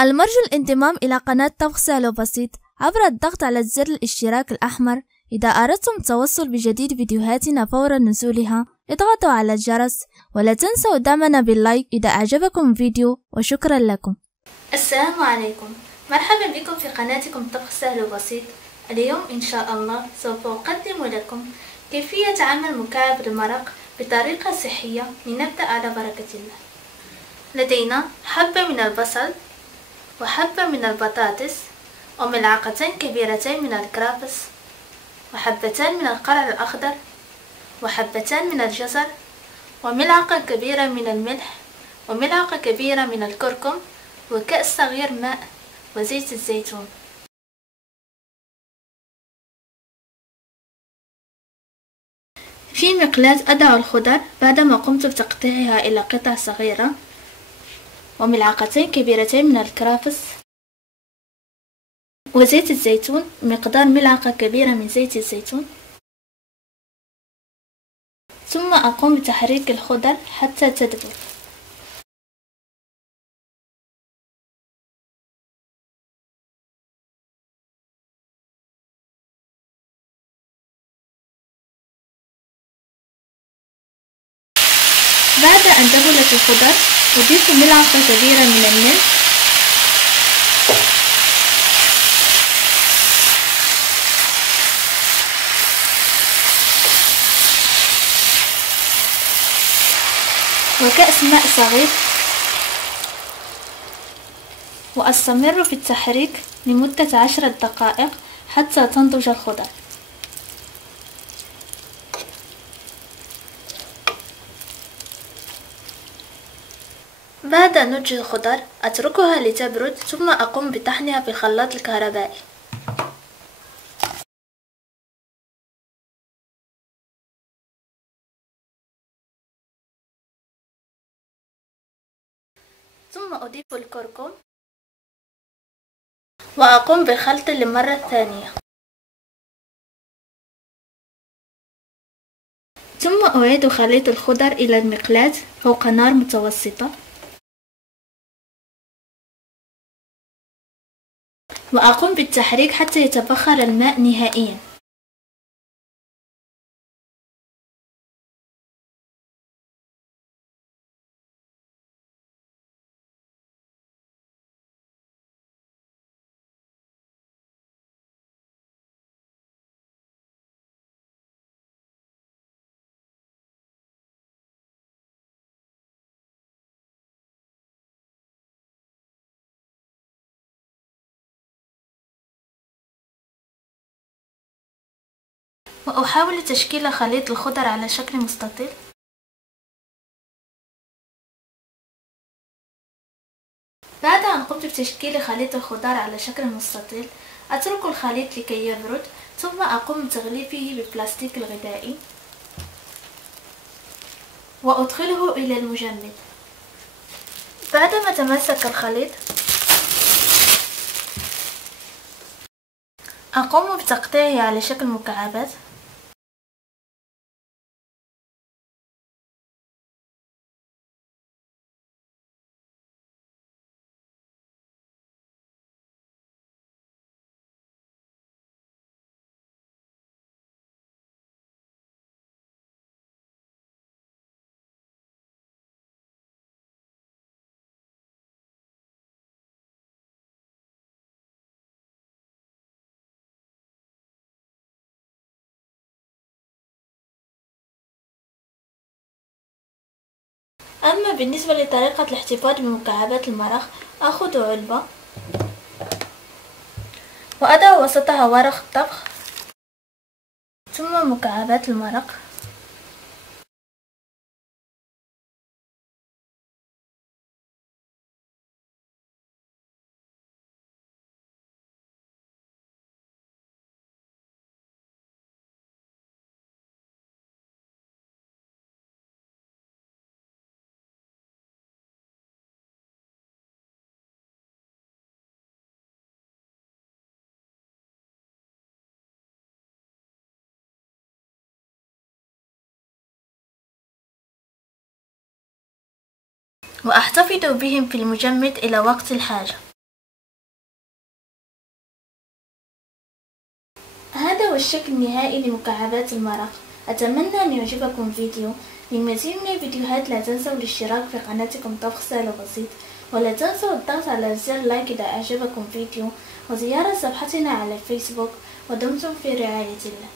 المرجو الانضمام إلى قناة طبخ سهل وبسيط عبر الضغط على زر الاشتراك الأحمر. إذا أردتم التوصل بجديد فيديوهاتنا فور نزولها اضغطوا على الجرس، ولا تنسوا دعمنا باللايك إذا أعجبكم الفيديو، وشكرا لكم. السلام عليكم، مرحبا بكم في قناتكم طبخ سهل وبسيط. اليوم إن شاء الله سوف أقدم لكم كيفية عمل مكعب المرق بطريقة صحية. لنبدأ على بركة الله. لدينا حبة من البصل وحبة من البطاطس وملعقتين كبيرتين من الكرفس وحبتين من القرع الأخضر وحبتين من الجزر وملعقة كبيرة من الملح وملعقة كبيرة من الكركم وكأس صغير ماء وزيت الزيتون. في مقلاة أضع الخضر بعدما قمت بتقطيعها إلى قطع صغيرة، وملعقتين كبيرتين من الكرفس وزيت الزيتون مقدار ملعقة كبيرة من زيت الزيتون. ثم أقوم بتحريك الخضر حتى تذوب. بعد أن ذبلت الخضر أضيف ملعقة كبيرة من الملح وكأس ماء صغير، وأستمر في التحريك لمدة 10 دقائق حتى تنضج الخضر. بعد نضج الخضر أتركها لتبرد، ثم أقوم بطحنها في الخلاط الكهربائي. ثم أضيف الكركم وأقوم بالخلط للمرة الثانية. ثم أعيد خليط الخضر إلى المقلاة فوق نار متوسطة، وأقوم بالتحريك حتى يتبخر الماء نهائيا. وأحاول تشكيل خليط الخضر على شكل مستطيل. بعد أن قمت بتشكيل خليط الخضار على شكل مستطيل أترك الخليط لكي يبرد، ثم أقوم بتغليفه بالبلاستيك الغذائي وأدخله إلى المجمد. بعدما تماسك الخليط أقوم بتقطيعه على شكل مكعبات، أما بالنسبة لطريقة الاحتفاظ بمكعبات المرق، أخذ علبة وأضع وسطها ورق الطبخ ثم مكعبات المرق، وأحتفظ بهم في المجمد إلى وقت الحاجة. هذا هو الشكل النهائي لمكعبات المرق. أتمنى أن يعجبكم فيديو. للمزيد من الفيديوهات لا تنسوا الاشتراك في قناتكم طبخ سهل وبسيط، ولا تنسوا الضغط على زر لايك إذا أعجبكم فيديو، وزيارة صفحتنا على الفيسبوك. ودمتم في رعاية الله.